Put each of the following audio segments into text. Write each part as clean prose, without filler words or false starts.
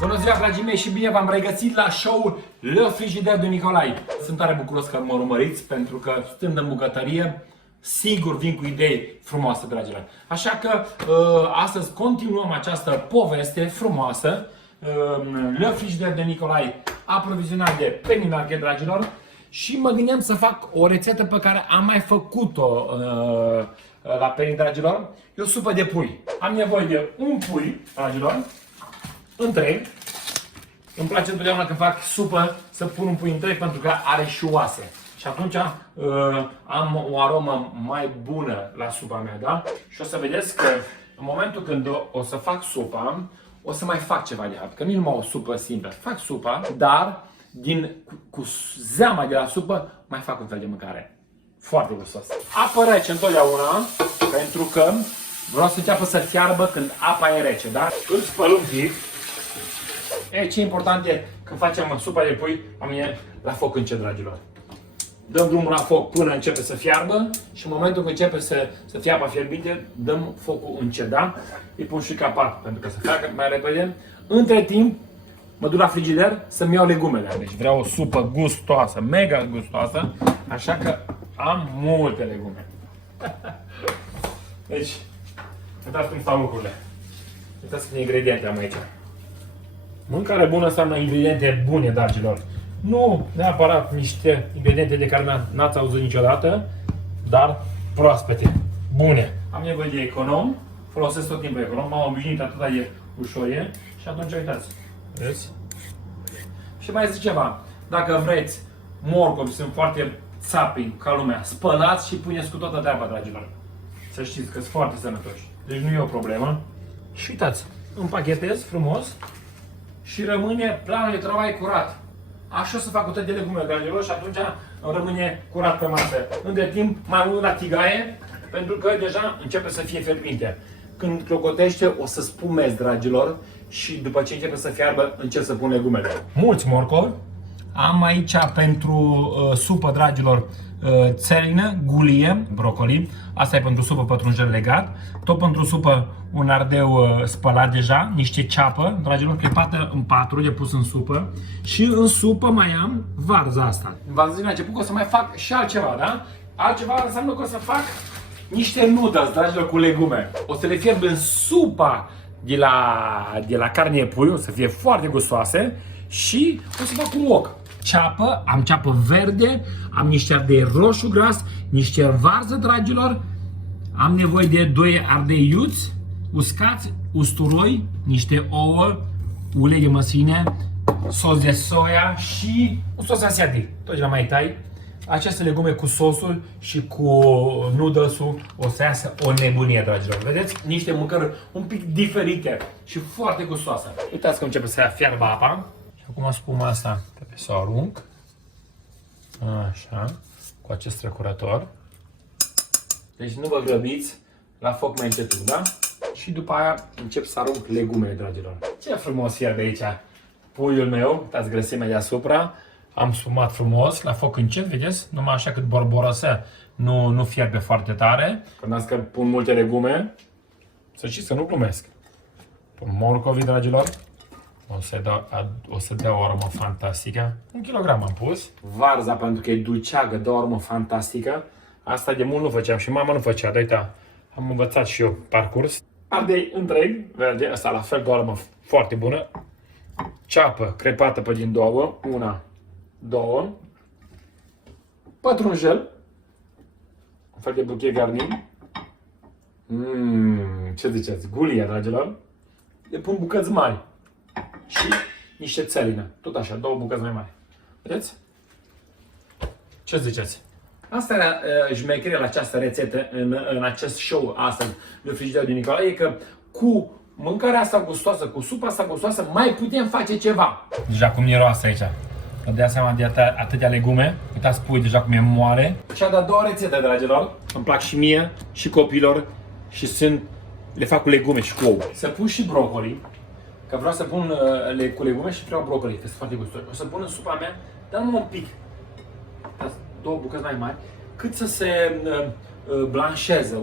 Bună ziua, dragii mei, și bine v-am regăsit la show-ul Le Frigider de Nicolae. Sunt tare bucuros că mă urmăriți, pentru că stând în bucătărie, sigur vin cu idei frumoase, dragilor. Așa că astăzi continuăm această poveste frumoasă. Le Frigider de Nicolae, aprovizionat de Penny Market, dragilor. Și mă gândeam să fac o rețetă pe care am mai făcut-o la Penny, dragilor. E o supă de pui. Am nevoie de un pui, dragilor, întreg. Îmi place întotdeauna când fac supă să pun un pui întreg, pentru că are și oase. Și atunci am o aromă mai bună la supa mea, da? Și o să vedeți că în momentul când o să fac supa, o să mai fac ceva de fapt. Că nu e numai o supă simplă. Fac supa, dar cu zeama de la supă mai fac un fel de mâncare. Foarte gustos. Apă rece întotdeauna, pentru că vreau să înceapă să fiarbă când apa e rece, da? Îl spăl un pic. Ce important e când facem supa de pui, la foc încet, dragilor. Dăm drumul la foc până începe să fiarbă și în momentul când începe să fie apa fierbinte, dăm focul încet, da? Îi pun și capac pentru că să facă mai repede. Între timp, mă duc la frigider să-mi iau legumele. Deci vreau o supă gustoasă, mega gustoasă, așa că am multe legume. Deci, uitați cum stau lucrurile. Uitați câte ingrediente am aici. Mâncare bună înseamnă ingrediente bune, dragilor. Nu neapărat niște ingrediente de care n-ați auzit niciodată, dar proaspete, bune. Am nevoie de econom, folosesc tot timpul econom, m-am obișnuit atâta de ușor e și atunci uitați. Vezi? Și mai zic ceva, dacă vreți morcovi, sunt foarte țapi ca lumea, spălați și puneți cu toată treaba, dragilor. Să știți că sunt foarte sănătoși. Deci nu e o problemă. Și uitați, împachetez frumos și rămâne planul de travai curat. Așa o să fac cu toate legumele, dragilor, și atunci rămâne curat pe masă. Între timp mai mult la tigaie, pentru că deja începe să fie fierbinte. Când clocotește o să spumez, dragilor, și după ce începe să fiarbă, încep să pun legumele. Mulți morcovi. Am aici pentru supă, dragilor, țelină, gulie, brocoli. Asta e pentru supă, pătrunjel legat. Tot pentru supă un ardeu spălat deja, niște ceapă, dragilor, crepată în patru, de pus în supă. Și în supă mai am varza asta. V-am zis la început că o să mai fac și altceva, da? Altceva înseamnă că o să fac niște noodles, dragilor, cu legume. O să le fierb în supa de la carne de pui, o să fie foarte gustoase. Și o să fac un wok. Ceapă, am ceapă verde, am niște ardei roșu gras, niște varză, dragilor. Am nevoie de 2 ardei iuți, uscați, usturoi, niște ouă, ulei de măsline, sos de soia și un sos asiatic. Tot ce la mai tai. Aceste legume cu sosul și cu noodles-ul o să iasă o nebunie, dragilor. Vedeți? Niște mâncăruri un pic diferite și foarte gustoase. Uitați cum începe să fiarbă apa. Și acum spuma asta trebuie să o arunc. Așa. Cu acest trecurător. Deci nu vă grăbiți, la foc mai încetul, da? Și după aia încep să arunc legumele, dragilor. Ce frumos fierbe aici puiul meu. Uitați grăsimea deasupra. Am sfumat frumos, la foc încet, vedeți? Numai așa cât borborăsea, nu fierbe foarte tare. Când că pun multe legume, să știți să nu glumesc. Pun morcovi, dragilor. O să dea o aromă fantastică. 1 kilogram am pus. Varza, pentru că e dulceagă, dă o aromă fantastică. Asta de mult nu făceam și mama nu făcea, dar uita, am învățat și eu parcurs. Ardei întreg, verde, asta la fel, dă o aromă foarte bună. Ceapă crepată pe din două, 1, 2, pătrunjel, un fel de buchet garni. Ce ziceți? Gulia, dragilor. Le pun bucăți mari și niște țelină. Tot așa, 2 bucăți mai mari. Vedeți? Ce ziceți? Asta era șmecheria la această rețetă, în acest show astăzi, de Frigider de Nicolae, e că cu mâncarea asta gustoasă, cu supa asta gustoasă, mai putem face ceva. Deja cum miroase aici. Vă dați seama de atâtea legume. Uitați pui deja cum e moale. Cea de-a doua rețetă, dragilor. Îmi plac și mie, și copilor. Și le fac cu legume și cu ouă. Să pun și brocoli. Că vreau să pun cu legume și vreau brocoli, că sunt foarte gustoși. O să pun în supa mea, dar numai un pic. 2 bucăți mai mari. Cât să se blanșeze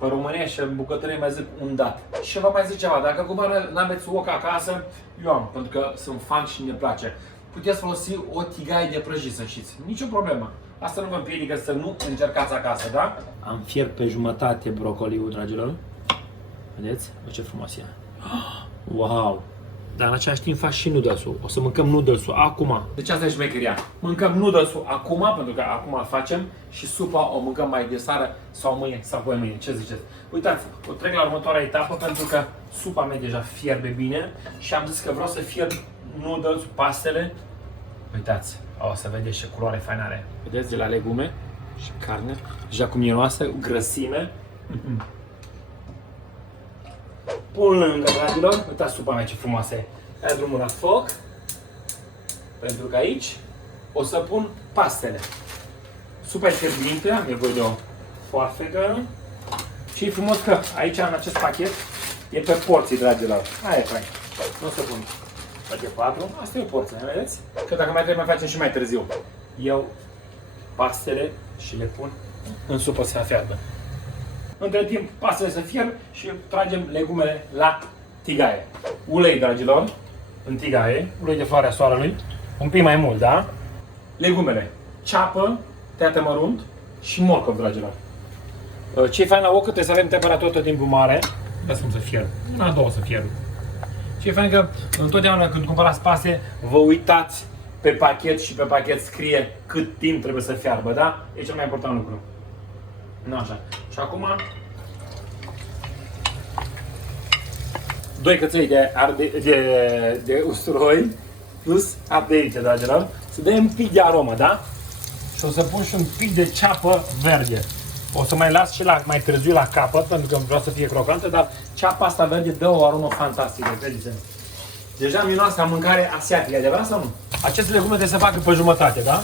Pe românește, în bucătărie mai zic undat. Și vă mai zic ceva, dacă cumva n-aveți oc acasă, eu am, pentru că sunt fan și ne place. Puteți folosi o tigaie de prăjit, să știți. Nicio problemă. Asta nu vă împiedică să nu încercați acasă, da? Am fiert pe jumătate brocoliul, dragilor. Vedeți? Bă, ce frumos e. Wow! Dar în același timp fac și noodles-ul. O să mâncăm noodles-ul acum. Deci asta e șmecheria. Mâncăm noodles-ul acum, pentru că acum îl facem, și supa o mâncăm mai de seară sau mâine sau poi mâine. Ce ziceți? Uitați, o trec la următoarea etapă pentru că supa mea deja fierbe bine și am zis că vreau să fierb noodles, pastele. Uitați, o să vedeți ce culoare faină are. Vedeți de la legume și carne, deja cu miroase, grăsime. Pun lângă, dragilor, uitați supa mea ce frumoasă e. Ia drumul la foc, pentru că aici o să pun pastele. Supa e fierbinte, am nevoie de o foarfecă. Și e frumos că aici, în acest pachet, e pe porții, dragilor. Aia e fain. Nu o să pun de 4, asta e o porție, vedeți? Că dacă mai trebuie, mai facem și mai târziu. Eu pastele și le pun în supă să fiarbă. Între timp, pastele să fierb și tragem legumele la tigaie. Ulei, dragilor, în tigaie, ulei de floarea soarelui, un pic mai mult, da? Legumele, ceapă, tăiată mărunt și morcov, dragilor. Ce e fain la ocă, trebuie să avem temperatură tot timpul mare. Dați cum să fierb, una, două să fierb. Și e fain că întotdeauna când cumpărați paste, vă uitați pe pachet și pe pachet scrie cât timp trebuie să fiarbă, da? E cel mai important lucru. Nu așa. Și acum 2 căței de usturoi plus ardeice, dragilor. Să dăm un pic de aromă, da? Și o să pun și un pic de ceapă verde. O să mai las și mai târziu la capăt, pentru că vreau să fie crocantă, dar ceapa asta verde dă o aromă fantastică, credeți-mă. Deja miroase a mâncare asiatică, adevărat sau nu? Aceste legume trebuie să facă pe jumătate, da?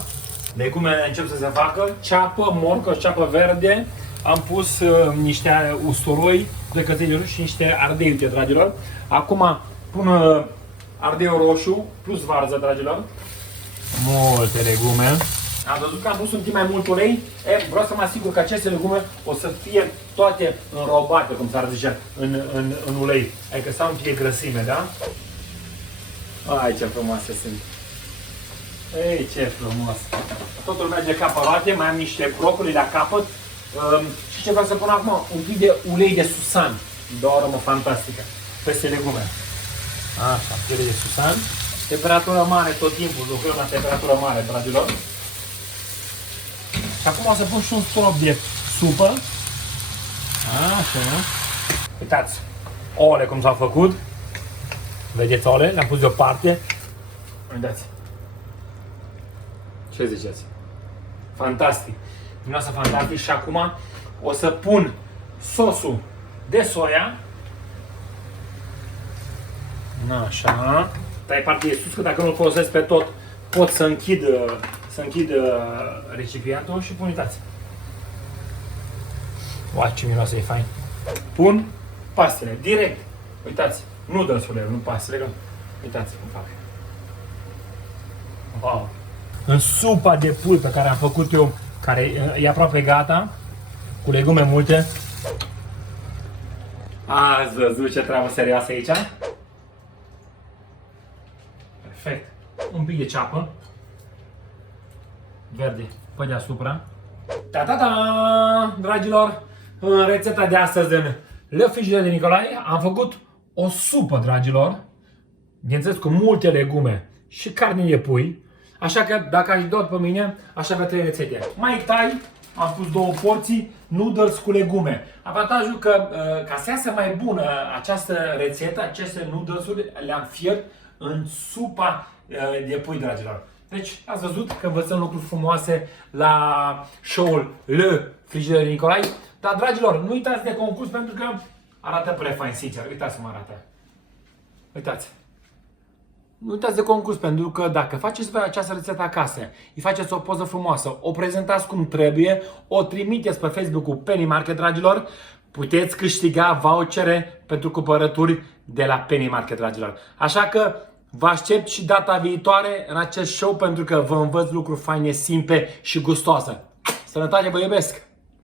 Legumele încep să se facă, ceapă, morcov, ceapă verde. Am pus niște usturoi, 2 căței de roșu și niște ardei, uite, dragilor. Acum pun ardeiul roșu plus varză, dragilor. Multe legume. Am văzut că am pus un pic mai mult ulei. Vreau să mă asigur că aceste legume o să fie toate înrobate, cum s-ar zice, în ulei. Adică să am fie grăsime, da? Ai, ce frumoase sunt! Ei, ce frumos! Totul merge ca pe roate, mai am niște brocoli la capăt. Și ce vreau să pun acum? Un pic de ulei de susan. De o aromă fantastică. Peste legume. Așa, ulei de susan. Temperatură mare tot timpul, lucrăm la temperatură mare, dragilor. Și acum o să pun și un strop de supă. Așa. Uitați, ouăle cum s-au făcut. Vedeți ouăle? Le-am pus deoparte. Uitați. Ce ziceți? Fantastic. Miroase fantastic. Și acum o să pun sosul de soia. Așa. Tai partea de sus, că dacă nu-l folosesc pe tot, pot să închid recipientul și pun, uitați. Uai, ce miroase e fain. Pun pastele, direct. Uitați, nu dânsurile, nu pastele, uitați cum fac. Wow. În supa de pui pe care am făcut eu, care e aproape gata, cu legume multe. Ați văzut ce treabă serioasă aici? Perfect. Un pic de ceapă verde pe deasupra. Ta-ta-ta! Dragilor, în rețeta de astăzi în Le Frigidaire de Nicolae am făcut o supă, dragilor. Bineînțeles, cu multe legume și carne de pui. Așa că, dacă aș doar pe mine, aș avea 3 rețete. Mai tai, am pus 2 porții, noodles cu legume. Avantajul că, ca să iasă mai bună această rețetă, aceste noodles-uri le-am fiert în supa de pui, dragilor. Deci, ați văzut că învățăm lucruri frumoase la show-ul Le Frigidaire de Nicolae. Dar, dragilor, nu uitați de concurs pentru că arată prea fain, sincer. Uitați cum arată. Uitați. Nu uitați de concurs, pentru că dacă faceți pe această rețetă acasă, îi faceți o poză frumoasă, o prezentați cum trebuie, o trimiteți pe Facebook-ul Penny Market, dragilor, puteți câștiga vouchere pentru cumpărături de la Penny Market, dragilor. Așa că vă aștept și data viitoare în acest show pentru că vă învăț lucruri faine, simple și gustoase. Sănătate, vă iubesc!